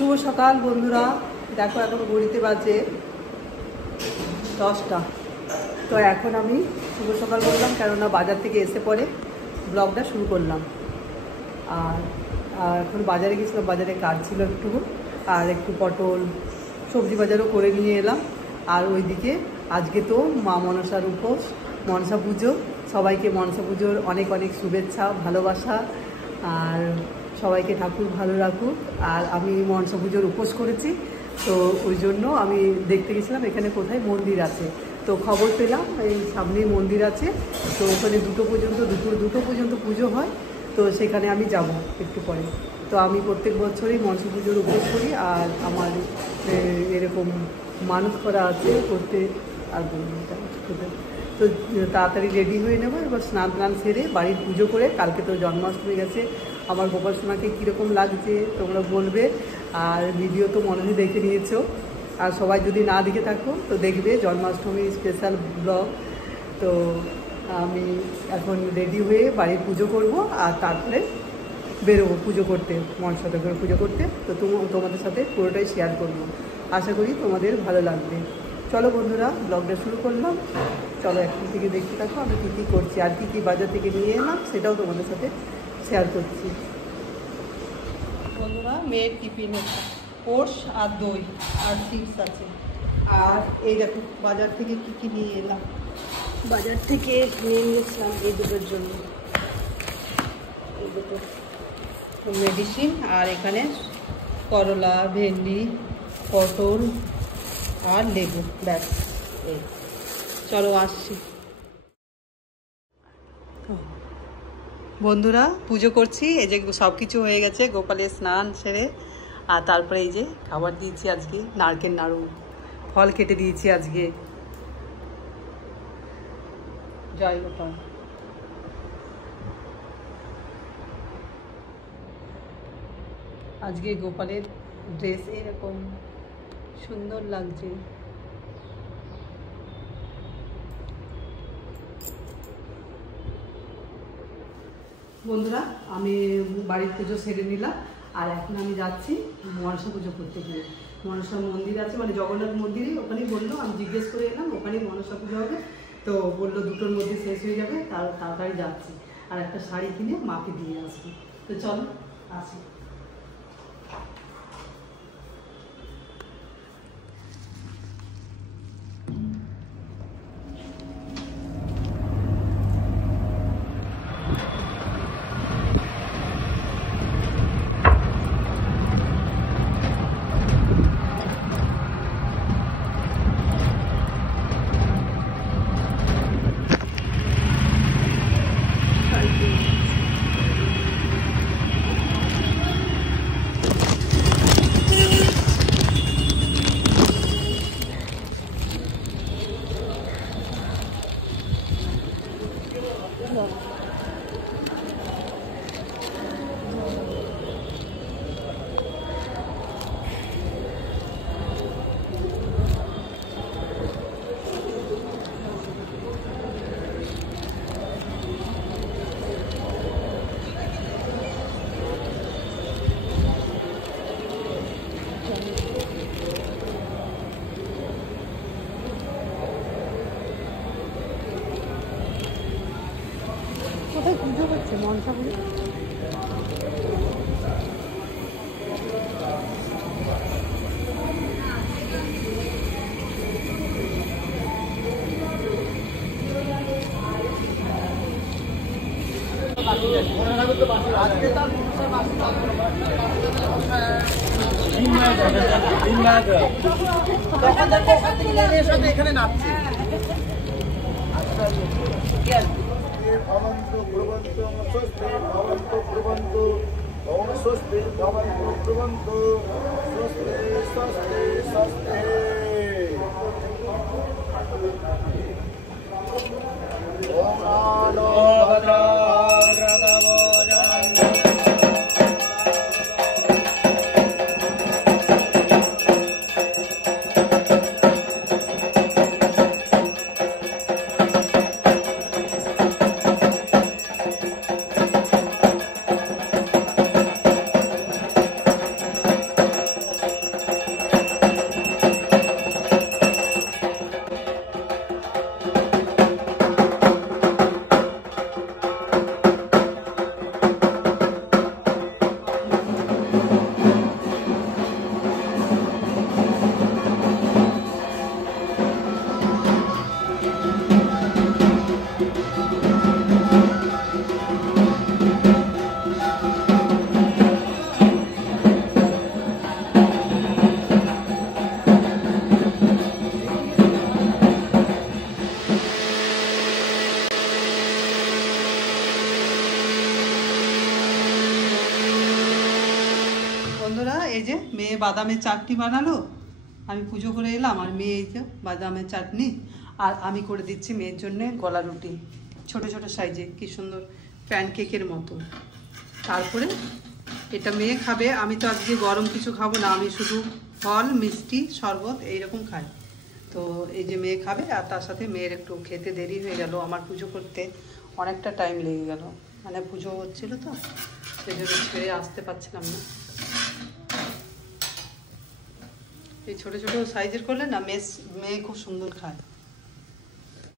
শুভ সকাল বন্ধুরা, দেখো এখন ঘড়িতে বাজে 10টা। তো এখন আমি শুভ সকাল বললাম, কেননা বাজার থেকে এসে পরে ব্লগটা শুরু করলাম। আর এখন বাজারে গেছিলাম, বাজারে কাজ ছিল একটু, আর একটু পটল সবজি বাজারও করে নিয়ে এলাম। আর ওইদিকে আজকে তো মা মনসার উপোস, মনসা পুজো। সবাইকে মনসা পুজোর অনেক অনেক শুভেচ্ছা, ভালোবাসা। আর সবাইকে ঠাকুর ভালো রাখুক। আর আমি মনসা পুজোর উপোস করেছি, তো ওই জন্য আমি দেখতে গেছিলাম এখানে কোথায় মন্দির আছে। তো খবর পেলাম এই সামনেই মন্দির আছে, তো ওখানে দুপুর দুটো পর্যন্ত পুজো হয়। তো সেখানে আমি যাব একটু পরে। তো আমি প্রত্যেক বছরই মনসা পুজোর উপোস করি, আর আমার এরকম মানত করা আছে করতে। আর তো তাড়াতাড়ি রেডি হয়ে নেবো, এবার স্নান সেরে বাড়ির পুজো করে। কালকে তো জন্মাষ্টমী গেছে, আমার গোপাল সোনাকে কীরকম লাগছে তোমরা বলবে। আর ভিডিও তো মনে হয় দেখে নিয়েছো, আর সবাই যদি না দেখে থাকো তো দেখবে জন্মাষ্টমী স্পেশাল ব্লগ। তো আমি এখন রেডি হয়ে বাড়ির পুজো করব, আর তারপরে বেরোবো পুজো করতে, মনসা ঠাকুরের পুজো করতে। তো তোমাদের সাথে পুরোটাই শেয়ার করবো, আশা করি তোমাদের ভালো লাগবে। চলো বন্ধুরা, ব্লগটা শুরু করলাম। চলো এখন থেকে দেখতে থাকো আমি কী কী করছি, আর কী কী বাজার থেকে নিয়ে এলাম সেটাও তোমাদের সাথে শেয়ার করছি। বন্ধুরা, মেয়ের টিফিন হচ্ছে ওটস আর দই আর চিপস আছে। আর এই দেখো বাজার থেকে কী কী নিয়ে এলাম। বাজার থেকে নিয়ে নিয়েছিলাম এই দুটোর জন্য, এই দুটো মেডিসিন। আর এখানে করলা, ভেন্ডি, পটল আর লেবু, ব্যাস। এই চলো আসছি। বন্ধুরা, পুজো করছি, এই যে সব কিছু হয়ে গেছে, গোপালের স্নান সেরে। আর তারপরে এই যে খাবার দিয়েছি আজকে, নারকেল নাড়ু, ফল কেটে দিয়েছি আজকে। জয় গোপাল। আজকে গোপালের ড্রেস এরকম সুন্দর লাগছে। বন্ধুরা, আমি বাড়ির পুজো সেরে নিলাম, আর এখন আমি যাচ্ছি মনসা পুজো করতে গিয়ে। মনসা মন্দির আছে, মানে জগন্নাথ মন্দিরে, ওখানেই বললো, আমি জিজ্ঞেস করে এলাম ওখানেই মনসা পুজো হবে। তো বললো দুটোর মধ্যে শেষ হয়ে যাবে, তাড়াতাড়ি যাচ্ছি। আর একটা শাড়ি কিনে মাকে দিয়ে আসবি। তো চলো আসি। কোথায় পুজো হচ্ছে? মনসা পুজো। এখানে নাচছে। ভবন্তু ব্রুবন্তু স্বস্তি ভবন্তু ব্রুবন্তু ওম স্বস্তি ভবন্তু ব্রুবন্তু স্বস্তি স্বস্তি স্বস্তি। ওম নমো বন্ধুরা, এই যে মেয়ে বাদামের চাটনি বানালো, আমি পুজো করে এলাম, আর মেয়ে এই যে বাদামের চাটনি, আর আমি করে দিচ্ছি মেয়ের জন্যে গলা রুটি, ছোট ছোট সাইজে, কি সুন্দর প্যানকেকের মতো। তারপরে এটা মেয়ে খাবে, আমি তো আজকে গরম কিছু খাবো না, আমি শুধু ফল, মিষ্টি, শরবত এইরকম খাই। তো এই যে মেয়ে খাবে, আর তার সাথে মেয়ের একটু খেতে দেরি হয়ে গেল, আমার পুজো করতে অনেকটা টাইম লেগে গেল, মানে পুজো হচ্ছিল তো সেই জন্য ছেড়ে আসতে পারছিলাম না। এই ছোটো ছোটো সাইজের করলে না মেয়ে খুব সুন্দর খায়।